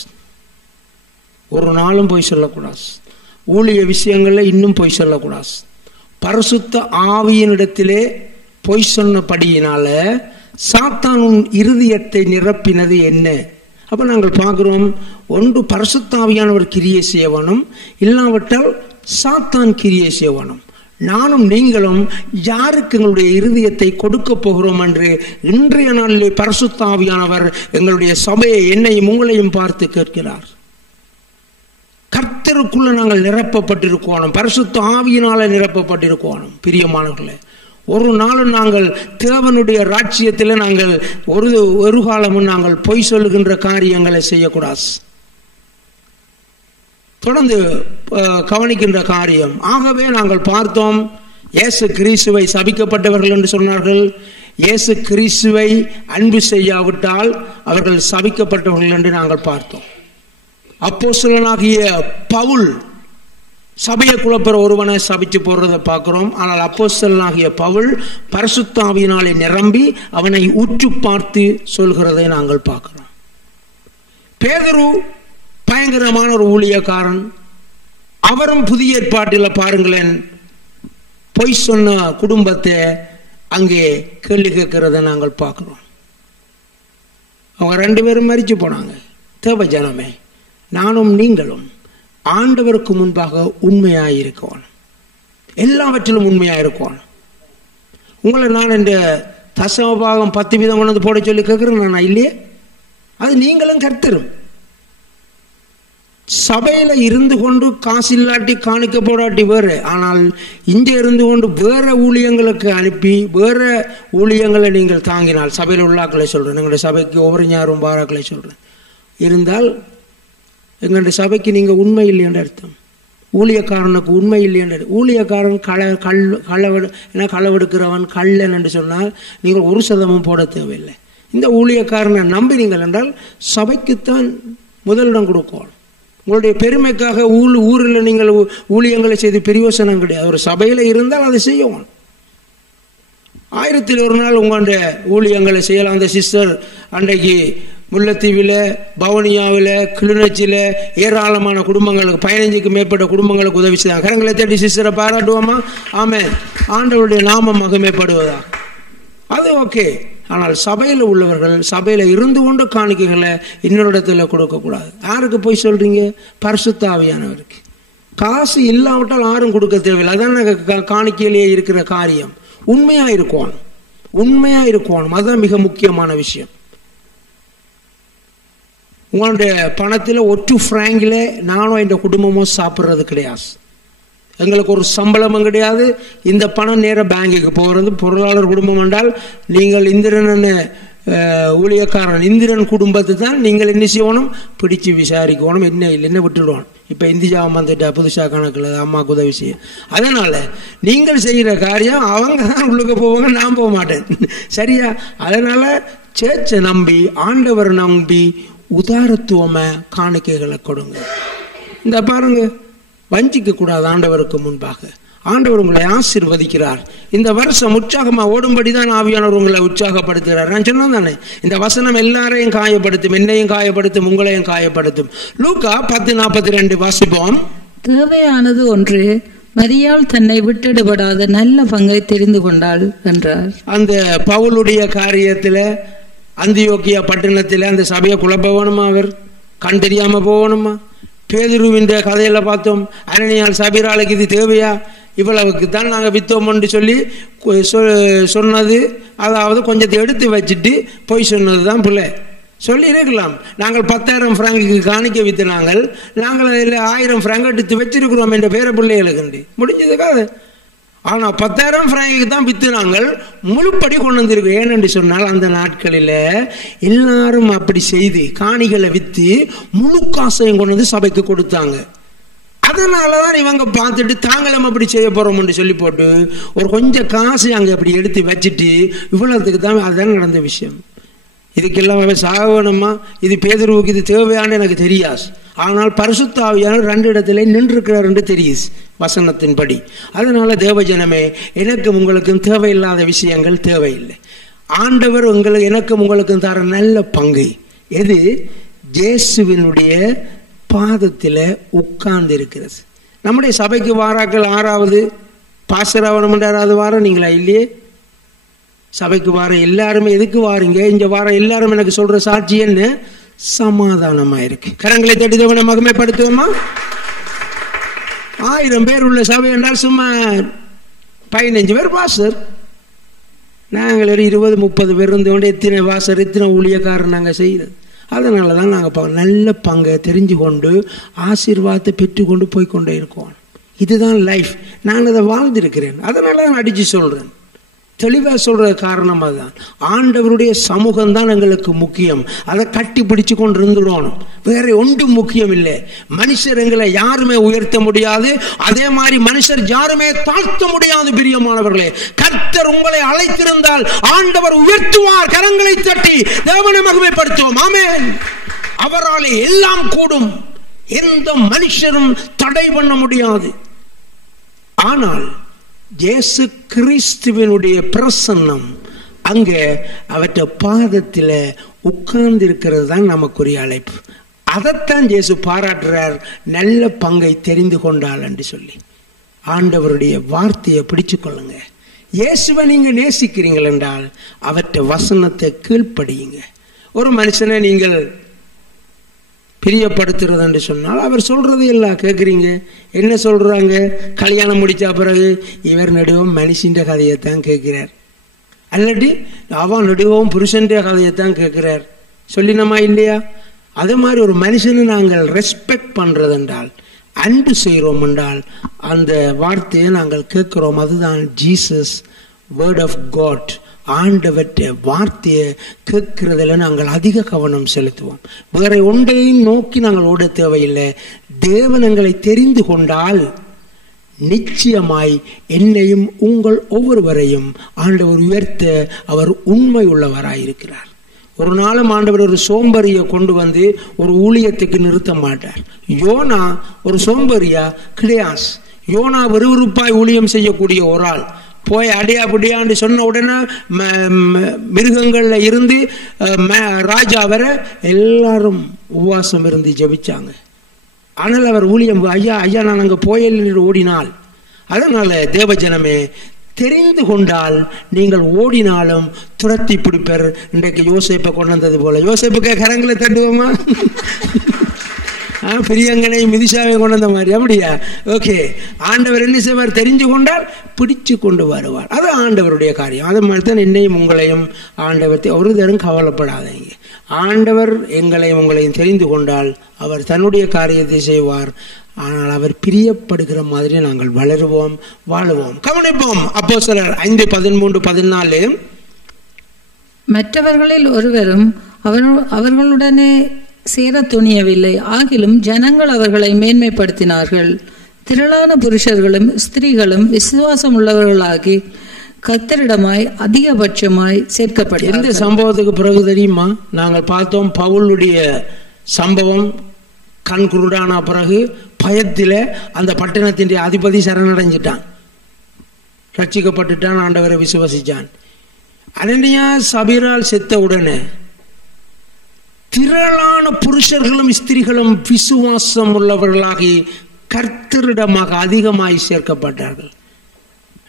ஒரு நாளும் பொய் சொல்லக்கூடாது. ஊழிய விஷயங்கள்ல இன்னும் பொய் சொல்லக்கூடாது. பரிசுத்த ஆவியினிடத்திலே பொய் சொன்னபடியினால சாத்தான் உன் இருதயத்தை நிரப்பினது என்ன? அப்ப நாங்கள் பார்க்கிறோம், ஒன்று பரிசுத்த ஆவியானவர் கிரியை செய்யவனும், இல்லாவிட்டால் சாத்தான் கிரியை செய்யவனும். நானும் நீங்களும் யாருக்கு எங்களுடைய இருதயத்தை கொடுக்க போகிறோம் என்று இன்றைய நாளிலே பரிசுத்த ஆவியானவர் எங்களுடைய சபையை, என்னையும் உங்களையும் பார்த்து கேட்கிறார். கர்த்தருக்குள்ள நாங்கள் நிரப்பப்பட்டிருக்கணும், பரிசுத்த ஆவியினால நிரப்பப்பட்டிருக்கணும். பிரியமானவர்களே, ஒரு நாளும் நாங்கள் தேவனுடைய ராஜ்யத்தில் நாங்கள் ஒரு காலமும் நாங்கள் பொய் சொல்லுகின்ற காரியங்களை செய்யக்கூடாது. தொடர்ந்து கவனிக்கின்ற காரியம். ஆகவே நாங்கள் பார்த்தோம், இயேசு கிறிஸ்துவை சபிக்கப்பட்டவர்கள் என்று சொன்னார்கள். இயேசு கிறிஸ்துவை அன்பு செய்யாவிட்டால் அவர்கள் சபிக்கப்பட்டவர்கள் என்று நாங்கள் பார்த்தோம். அப்போஸ்தலனாகிய பவுல் சபையை குழப்பற ஒருவனை சபிச்சு போடுறதை பார்க்கிறோம். ஆனால் அப்போஸ்தலனாகிய பவுல் பரிசுத்த ஆவியினாலே நிரம்பி அவனை உற்று பார்த்து சொல்கிறதை நாங்கள் பார்க்கிறோம். பேதுரு பயங்கரமான ஒரு ஊழியக்காரன். அவரும் புதிய ஏற்பாட்டில் பாருங்களேன், பொய் சொன்ன குடும்பத்தை அங்கே கேள்வி கேட்கிறத நாங்கள் பார்க்கிறோம். அவங்க 2 பேரும் மரிச்சு போனாங்க. தேவ ஜனமே, நானும் நீங்களும் ஆண்டவருக்கு முன்பாக உண்மையாயிருக்கணும், எல்லாவற்றிலும் உண்மையாயிருக்கணும். உங்களை நான் இந்த தசமபாகம் 10% கொண்டு வந்து போட சொல்லி கேட்கிறேன் நான் இல்லையே? அது நீங்களும் கர்த்தரும். சபையில இருந்து கொண்டு காசு இல்லாட்டி காணிக்க போடாட்டி வேறு, ஆனால் இங்கே இருந்து கொண்டு வேற ஊழியங்களுக்கு அனுப்பி வேற ஊழியங்களை நீங்கள் தாங்கினால், சபையில் உள்ளாக்களை சொல்றேன், எங்களுடைய சபைக்கு ஒவ்வொரு ஞாயிறும் பாராக்களை சொல்றேன், இருந்தால் எங்களுடைய சபைக்கு நீங்க உண்மை இல்லைன்ற அர்த்தம். ஊழியக்காரனுக்கு உண்மை இல்லைன்ற, ஊழியக்காரன் களவெடுக்கிறவன் கள்ளன் என்று சொன்னால் நீங்கள் 1% போட தேவையில்லை. இந்த ஊழியக்காரனை நம்பினீங்கள் என்றால் சபைக்குத்தான் முதலிடம் கொடுக்கணும். உங்களுடைய பெருமைக்காக ஊரில் நீங்கள் ஊழியங்களை செய்து பிரயோசனம் கிடையாது. ஒரு சபையில் இருந்தால் அதை செய்யணும். 1000 நாள் உங்களுடைய ஊழியங்களை செய்யலாம். அந்த சிஸ்டர் அன்றைக்கு முல்லைத்தீவில், பவனியாவில், கிளிநொச்சியில் ஏராளமான குடும்பங்களுக்கு 15க்கு மேற்பட்ட குடும்பங்களுக்கு உதவி செய்தாங்க. கரங்களை தேடி சிஸ்டரை பாராட்டுவோமா? ஆமென். ஆண்டவருடைய நாமம் மகிமைப்படுவதா? அது ஓகே. ஆனால் சபையில் உள்ளவர்கள் சபையில் இருந்து கொண்டு காணிக்கைகளை இன்னொரு இடத்துல கொடுக்கக்கூடாது. யாருக்கு போய் சொல்றீங்க? பரிசுத்த ஆவியானவருக்கு. காசு இல்லாவிட்டால் யாரும் கொடுக்க தேவையில்லை. அதான் காணிக்கையிலேயே இருக்கிற காரியம். உண்மையா இருக்கணும், உண்மையா இருக்கணும். அதுதான் மிக முக்கியமான விஷயம். உங்களுடைய பணத்தில் ஒற்று ஃப்ராங்கில் நானும் இந்த குடும்பமும் சாப்பிட்றது கிடையாது. எங்களுக்கு ஒரு சம்பளமும் கிடையாது. இந்த பணம் நேர பேங்குக்கு போகிறது. பொருளாளர் குடும்பம் என்றால் நீங்கள் இந்திரன் ஊழியக்காரன் இந்திரன் குடும்பத்தை தான் நீங்கள் என்ன செய்யணும்? பிடிச்சு விசாரிக்கணும். என்ன இல்லைன்னு விட்டுடுவோம். இப்போ இந்தியாவை வந்துட்டா புதுசாக கணக்கில் அம்மாவுக்கு உதவி செய்ய. அதனால நீங்கள் செய்கிற காரியம் அவங்க தான் உள்ளுக்க போவாங்க, நான் போக மாட்டேன். சரியா? அதனால சேர்ச்சை நம்பி ஆண்டவர் நம்பி உதாரத்துவம காணிக்கைகளை கொடுங்க. இந்த பாருங்க, வஞ்சிக்க கூடாது. ஆண்டவருக்கு முன்பாக ஆண்டவர் உங்களை ஆசீர்வதிக்கிறார். இந்த வருஷம் உற்சாகமா ஓடும்படிதான் ஆவியானவர் உங்களை உற்சாகப்படுத்துகிறார். நான் சொன்னேன் தானே, இந்த வசனம் எல்லாரையும் காயப்படுத்தும், என்னையும் காயப்படுத்தும், உங்களையும் காயப்படுத்தும். லூக்கா 10:42 வாசிப்போம். தேவையானது ஒன்று, மரியாள் தன்னை விட்டுடுபடாத நல்ல பங்கை தெரிந்து கொண்டாள் என்றார். அந்த பவுலுடைய காரியத்துல அந்தியோக்கியா பட்டணத்துல அந்த சபையை குழப்ப வேணுமா? அவர் கண் தெரியாம போகணுமா? பேதுருவின் கதையில பார்த்தோம், அனனியால் சபீராளுக்கு இது தேவையா, இவ்வளவுக்கு தான் நாங்கள் வித்தோம் என்று சொல்லி சொன்னது, அதாவது கொஞ்சத்தை எடுத்து வச்சுட்டு போய் சொன்னது தான் பிள்ளை. சொல்லி இருக்கலாம், நாங்கள் 10,000 பிராங்குக்கு காணிக்க வித்து நாங்கள் அதில் 1000 பிராங்க் எடுத்து வச்சிருக்கிறோம் என்ற பேர பிள்ளைகளுக்கு முடிஞ்சதுக்காக. ஆனால் 10,000 பிராங்குக்கு தான் வித்து நாங்கள் முழுப்படி கொண்டு வந்திருக்கோம். ஏனென்று சொன்னால் அந்த நாட்களில் எல்லாரும் அப்படி செய்து காணிகளை விற்று முழு காசையும் கொண்டு வந்து சபைக்கு கொடுத்தாங்க. அதனாலதான் இவங்க பார்த்துட்டு தாங்களும் அப்படி செய்ய போறோம்னு சொல்லி போட்டு ஒரு கொஞ்சம் காசு அங்கே அப்படி எடுத்து வச்சுட்டு இவ்வளவுக்கு தான். அதுதான் நடந்த விஷயம். இதுக்கெல்லாம் சாகணுமா, இது பேதுருவுக்கு இது தேவையான எனக்கு தெரியாது. ஆனால் பரிசுத்த ஆவியானவர் 2 இடத்துல நின்றுக்கிறார் என்று தெரியுது வசனத்தின்படி. அதனால தேவஜனமே, எனக்கும் உங்களுக்கும் தேவையில்லாத விஷயங்கள் தேவையில்லை. ஆண்டவர் உங்களுக்கு எனக்கும் உங்களுக்கும் தர நல்ல பங்கு எது? இயேசுவினுடைய பாதத்தில் உட்கார்ந்து இருக்கிறது. நம்முடைய சபைக்கு வாராக்கள் 6வது பாசராவணம் என்றாவது வாரம் நீங்களா இல்லையே? சபைக்கு வார எல்லாருமே எதுக்கு வாருங்க? இங்க வார எல்லாரும் எனக்கு சொல்ற சாட்சி என்ன? சமாதானமா இருக்கு. கரங்களை தட்டிதவனை மகிமைப்படுத்துவோமா? 1000 பேர் உள்ள சபை என்றால் சும்மா 15 பேர் பாஸ்டர், நாங்கள் 20-30 பேர் இருந்தோண்டு எத்தனை வாசர் எத்தனை ஊழியக்காரர் நாங்கள் செய்யறது. அதனால தான் நாங்கள் நல்ல பங்கை தெரிஞ்சு கொண்டு ஆசீர்வாதத்தை பெற்றுக்கொண்டு போய்கொண்டே இருக்கோம். இதுதான் லைஃப். நான் அதை வாழ்ந்திருக்கிறேன். அதனால தான் அடிச்சு சொல்றேன், தெளிவாக சொல்ற காரணம் அதுதான். ஆண்டவருடைய சமூகம் தான் எங்களுக்கு முக்கியம். அதை கட்டி பிடிச்சு கொண்டு இருந்துடணும். வேற ஒன்றும் முக்கியம் இல்லை. மனுஷர் எங்களை யாருமே உயர்த்த முடியாது, அதே மாதிரி மனுஷர் யாருமே தாழ்த்த முடியாது. பிரியமானவர்களே, கர்த்தர் உங்களை அழைத்திருந்தால் ஆண்டவர் உயர்த்துவார். கரங்களை தட்டி தேவனை மகிமைப்படுத்துவோம். ஆமென். அவராலே எல்லாம் கூடும். எந்த மனுஷரும் தடை பண்ண முடியாது. ஆனால் இயேசு கிறிஸ்துவினுடைய பிரசன்னம் அங்கே அவற்றை பாதத்தில் உட்கார்ந்து இருக்கிறது தான் நமக்குரிய அழைப்பு. அதைத்தான் இயேசு பாராட்டுறார், நல்ல பங்கை தெரிந்து கொண்டாள் என்று சொல்லி. ஆண்டவருடைய வார்த்தையை பிடிச்சு கொள்ளுங்க. இயேசுவை நீங்க நேசிக்கிறீங்கள் என்றால் அவற்றை வசனத்தை கீழ்ப்படியுங்க. ஒரு மனுஷனை நீங்கள் பிரியப்படுத்துறது என்று சொன்னால் அவர் சொல்றது எல்லாம் கேட்குறீங்க. என்ன சொல்றாங்க? கல்யாணம் முடிச்ச பிறகு இவர் நடுவோம் மனுஷன் கதையைத்தான் கேட்கிறார், அல்லாட்டி அவன் நடுவோம் புருஷன் கதையைத்தான் கேட்கிறார். சொல்லினமா இல்லையா? அதே மாதிரி ஒரு மனுஷனை நாங்கள் ரெஸ்பெக்ட் பண்றது என்றால், அன்பு செய்கிறோம் என்றால் அந்த வார்த்தையை நாங்கள் கேட்கிறோம். அதுதான் ஜீசஸ் வேர்ட் ஆஃப் காட். ஆண்டவற்ற வார்த்தையை கேட்கிறதுல நாங்கள் அதிக கவனம் செலுத்துவோம். வேற ஒன்றையும் நோக்கி நாங்கள் ஓட தேவையில்லை. தேவன் எங்களை தெரிந்து கொண்டால் நிச்சயமாய் என்னையும் உங்கள் ஒவ்வொருவரையும் ஆண்டவர் உயர்த்த அவர் உண்மை உள்ளவராயிருக்கிறார். ஒரு நாளும் ஆண்டவர் ஒரு சோம்பரியை கொண்டு வந்து ஒரு ஊழியத்துக்கு நிறுத்த மாட்டார். யோனா ஒரு சோம்பரியா கிடையாது. யோனா விறுவிறுப்பாய் ஊழியம் செய்யக்கூடிய ஒரு ஆள். போய் அடியா புடியான்னு சொன்ன உடனே மிருகங்கள்ல இருந்து ராஜா வர எல்லாரும் உபவாசம் இருந்து ஜெபிச்சாங்க. ஆனால் அவர் ஊழியம் ஐயா நான் அங்கே போயல் ஓடினால். அதனால தேவஜனமே, தெரிந்து கொண்டால் நீங்கள் ஓடினாலும் துரத்தி பிடிப்பர். இன்றைக்கு யோசேப்பை கொண்டு வந்தது போல. யோசேப்புக்கு கரங்களை தட்டுவோமா? பிரியங்கனை மிதிசாவை கொண்டு வந்த மாதிரி. அப்படியா? ஓகே. ஆண்டவர் என்ன செய்வார்? தெரிஞ்சு கொண்டால் பிடிச்சு கொண்டு வருவார். அது ஆண்டவருடைய காரியம். அது மாதிரி தான் என்னையும் உங்களையும் ஆண்டவர் ஒரு தரம் கவலைப்படாதீங்க. ஆண்டவர் எங்களையும் உங்களையும் தெரிந்து கொண்டால் அவர் தன்னுடைய காரியத்தை செய்வார். ஆனால் அவர் பிரியப்படுகிற மாதிரி நாங்கள் வளருவோம், வாழுவோம். கவனிப்போம். அப்போஸ்தலர் 5:13-14. மற்றவர்களில் ஒருவரும் அவர்களுடனே சேர துணியவில்லை. ஆகிலும் ஜனங்கள் அவர்களை மேன்மைப்படுத்தினார்கள். திரளான புருஷர்களும் ஸ்திரீகளும் விசுவாசம் உள்ளவர்களாகி கர்த்தரிடமாய் அதிகபட்சமாய் சேர்க்கப்பட்ட. எந்த சம்பவத்துக்கு பிறகு தெரியுமா? நாங்கள் பார்த்தோம் பவுலுடைய சம்பவம். கண் குருடான பிறகு பயத்தில அந்த பட்டணத்தின் அதிபதி சரணடைஞ்சிட்டான், ரட்சிக்கப்பட்டுட்டான், ஆண்டவரை விசுவசிச்சான். அனனியா சபீரால் செத்த உடனே திரளான புருஷர்களும் ஸ்திரீகளும் விசுவாசம் உள்ளவர்களாகி கர்த்தரிடமாக அதிகமாய் சேர்க்கப்பட்டார்கள்.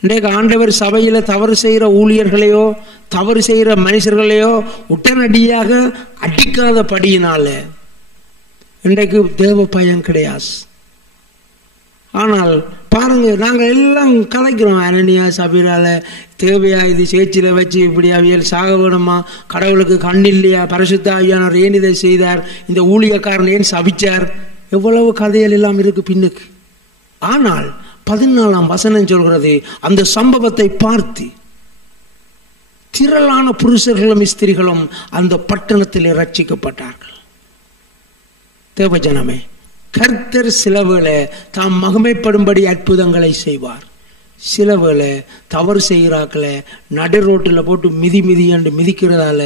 இன்றைக்கு ஆண்டவர் சபையில தவறு செய்கிற ஊழியர்களையோ தவறு செய்கிற மனுஷர்களையோ உடனடியாக அடிக்காத படியினால இன்றைக்கு தேவ பயம் கிடையாது. ஆனால் பாருங்க, நாங்கள் எல்லாம் கலைக்கிறோம், அனனியா சபீரால தேவையா இது சேச்சில வச்சு இப்படி அவியல் சாக வேணுமா, கடவுளுக்கு கண் இல்லையா, பரிசுத்த ஆவியானவர் ஏன் இதை செய்தார், இந்த ஊழியக்காரன் ஏன் சபிச்சார், எவ்வளவு கதைகள் எல்லாம் இருக்கு பின்னுக்கு. ஆனால் 14ஆம் வசனம் சொல்கிறது, அந்த சம்பவத்தை பார்த்து திரளான புருஷர்களும் ஸ்திரீகளும் அந்த பட்டணத்தில் ரட்சிக்கப்பட்டார்கள். தேவஜனமே, கர்த்தர் சிலவேளை தாம் மகிமைப்படும்படி அற்புதங்களை செய்வார். சிலவேளை தவறு செய்கிறாக்களை நடு ரோட்டில் போட்டு மிதி என்று மிதிக்கிறதால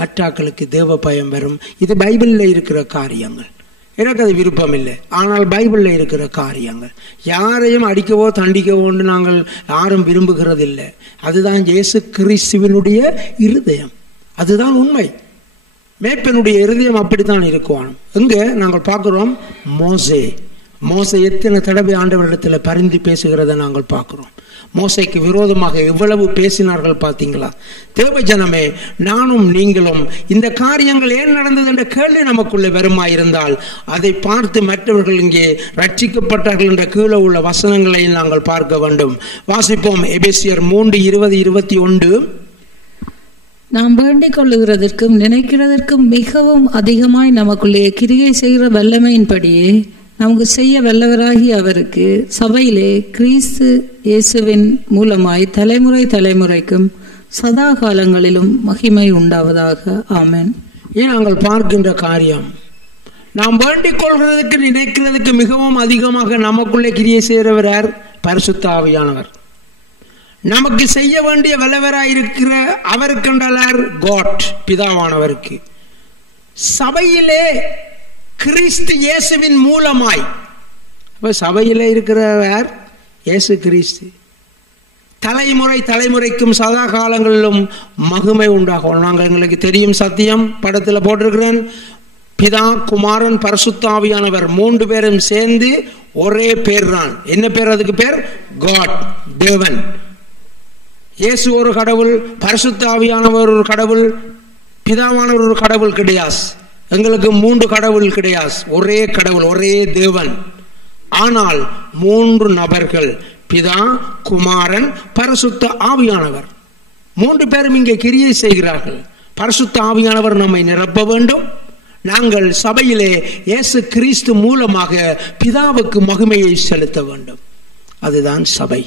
மற்றாக்களுக்கு தேவ பயம் வரும். இது பைபிளில் இருக்கிற காரியங்கள். எனக்கு அது விருப்பம் இல்லை, ஆனால் பைபிளில் இருக்கிற காரியங்கள். யாரையும் அடிக்கவோ தண்டிக்கவோன்னு நாங்கள் யாரும் விரும்புகிறதில்லை. அதுதான் இயேசு கிறிஸ்துவினுடைய இருதயம், அதுதான் உண்மை. மேய்ப்பனுடைய இருதயம் அப்படித்தான் இருக்கும். எங்க நாங்கள் பார்க்கிறோம், மோசே எத்தனை தடவை ஆண்டவரிடத்தில் பரிந்து பேசுகிறத நாங்கள் பார்க்கிறோம். மோசைக்கு விரோதமாக எவ்வளவு பேசினார்கள் பார்த்தீங்களா? தேவஜனமே, நானும் நீங்களும் இந்த காரியங்கள் ஏன் நடந்தது என்ற கேள்வி நமக்குள்ளே வருமாயிருந்தால் அதை பார்த்து மற்றவர்கள் இங்கே ரட்சிக்கப்பட்டார்கள் என்ற கீழே உள்ள வசனங்களை நாங்கள் பார்க்க வேண்டும். வாசிப்போம். எபேசியர் 3:20-21. நாம் வேண்டிக் கொள்ளுகிறதற்கும் நினைக்கிறதற்கும் மிகவும் அதிகமாய் நமக்குள்ளே கிரியை செய்கிற வல்லமையின்படியே நமக்கு செய்ய வல்லவராகி அவருக்கு சபையிலே கிறிஸ்து இயேசுவின் மூலமாய் தலைமுறை தலைமுறைக்கும் சதா காலங்களிலும் மகிமை உண்டாவதாக. ஆமென். ஏன் நாங்கள் பார்க்கின்ற காரியம், நாம் வேண்டிக் கொள்கிறதுக்கு நினைக்கிறதுக்கு மிகவும் அதிகமாக நமக்குள்ளே கிரியை செய்கிறவர் யார்? பரிசுத்த ஆவியானவர். நமக்கு செய்ய வேண்டிய வல்லவராயிருக்கிற அவருக்கென்றார் காட், பிதாவானவருக்கு. சபையிலே கிறிஸ்து இயேசுவின் மூலமாய், சபையில இருக்கிறவர் இயேசு கிறிஸ்து, தலைமுறை தலைமுறைக்கும் சதா காலங்களிலும் மகிமை உண்டாகும். நாங்கள் எங்களுக்கு தெரியும் சத்தியம், படத்தில் போட்டிருக்கிறேன். பிதா, குமாரன், பரிசுத்த ஆவியானவர் 3 பேரும் சேர்ந்து ஒரே பேர் தான். என்ன பேர்? அதுக்கு பேர் காட், தேவன். இயேசு ஒரு கடவுள், பரிசுத்த ஆவியானவர் ஒரு கடவுள், பிதாவானவர் ஒரு கடவுள் கிடையாது. எங்களுக்கு 3 கடவுள் கிடையாது, ஒரே கடவுள், ஒரே தேவன். ஆனால் 3 நபர்கள், பிதா, குமாரன், பரிசுத்த ஆவியானவர். 3 பேரும் இங்கே கிரியை செய்கிறார்கள். பரிசுத்த ஆவியானவர் நம்மை நிரப்ப வேண்டும். நாங்கள் சபையிலே இயேசு கிறிஸ்து மூலமாக பிதாவுக்கு மகிமையை செலுத்த வேண்டும். அதுதான் சபை.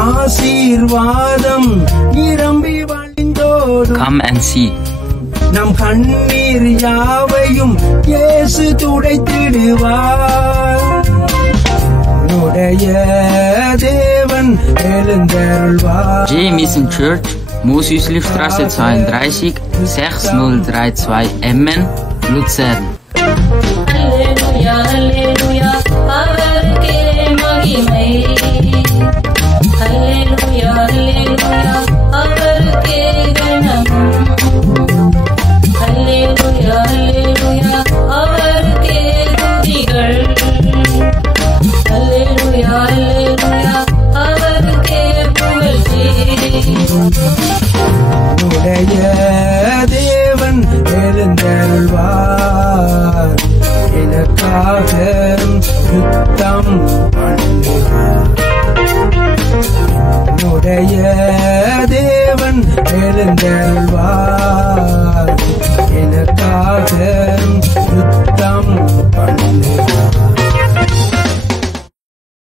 ஆசீர்வாதம் நிரம்பி வழிந்தோடும். Come and see. நம் கண்ணீர் யாவையும் இயேசு துடைத்திடுவார். உடைய தேவன் எழுந்தருள்வார். J. Mission Church, Mosüslistraße 32, 6032 Emmen, Luzern. Halleluja, Halleluja, அவருக்கே மகிமை. Halleluja, Halleluja, அவருக்கே கனம். Halleluja, Halleluja, அவருக்கே துதிகள். Halleluja, Halleluja, அவருக்கே புகழ்ச்சி. உடைய தேவன் எழுந்தருள்வார். எனக்காக யுத்தம் பண்ணுவார். உடைய தேவன் எழுந்தருள்வார். எனக்காக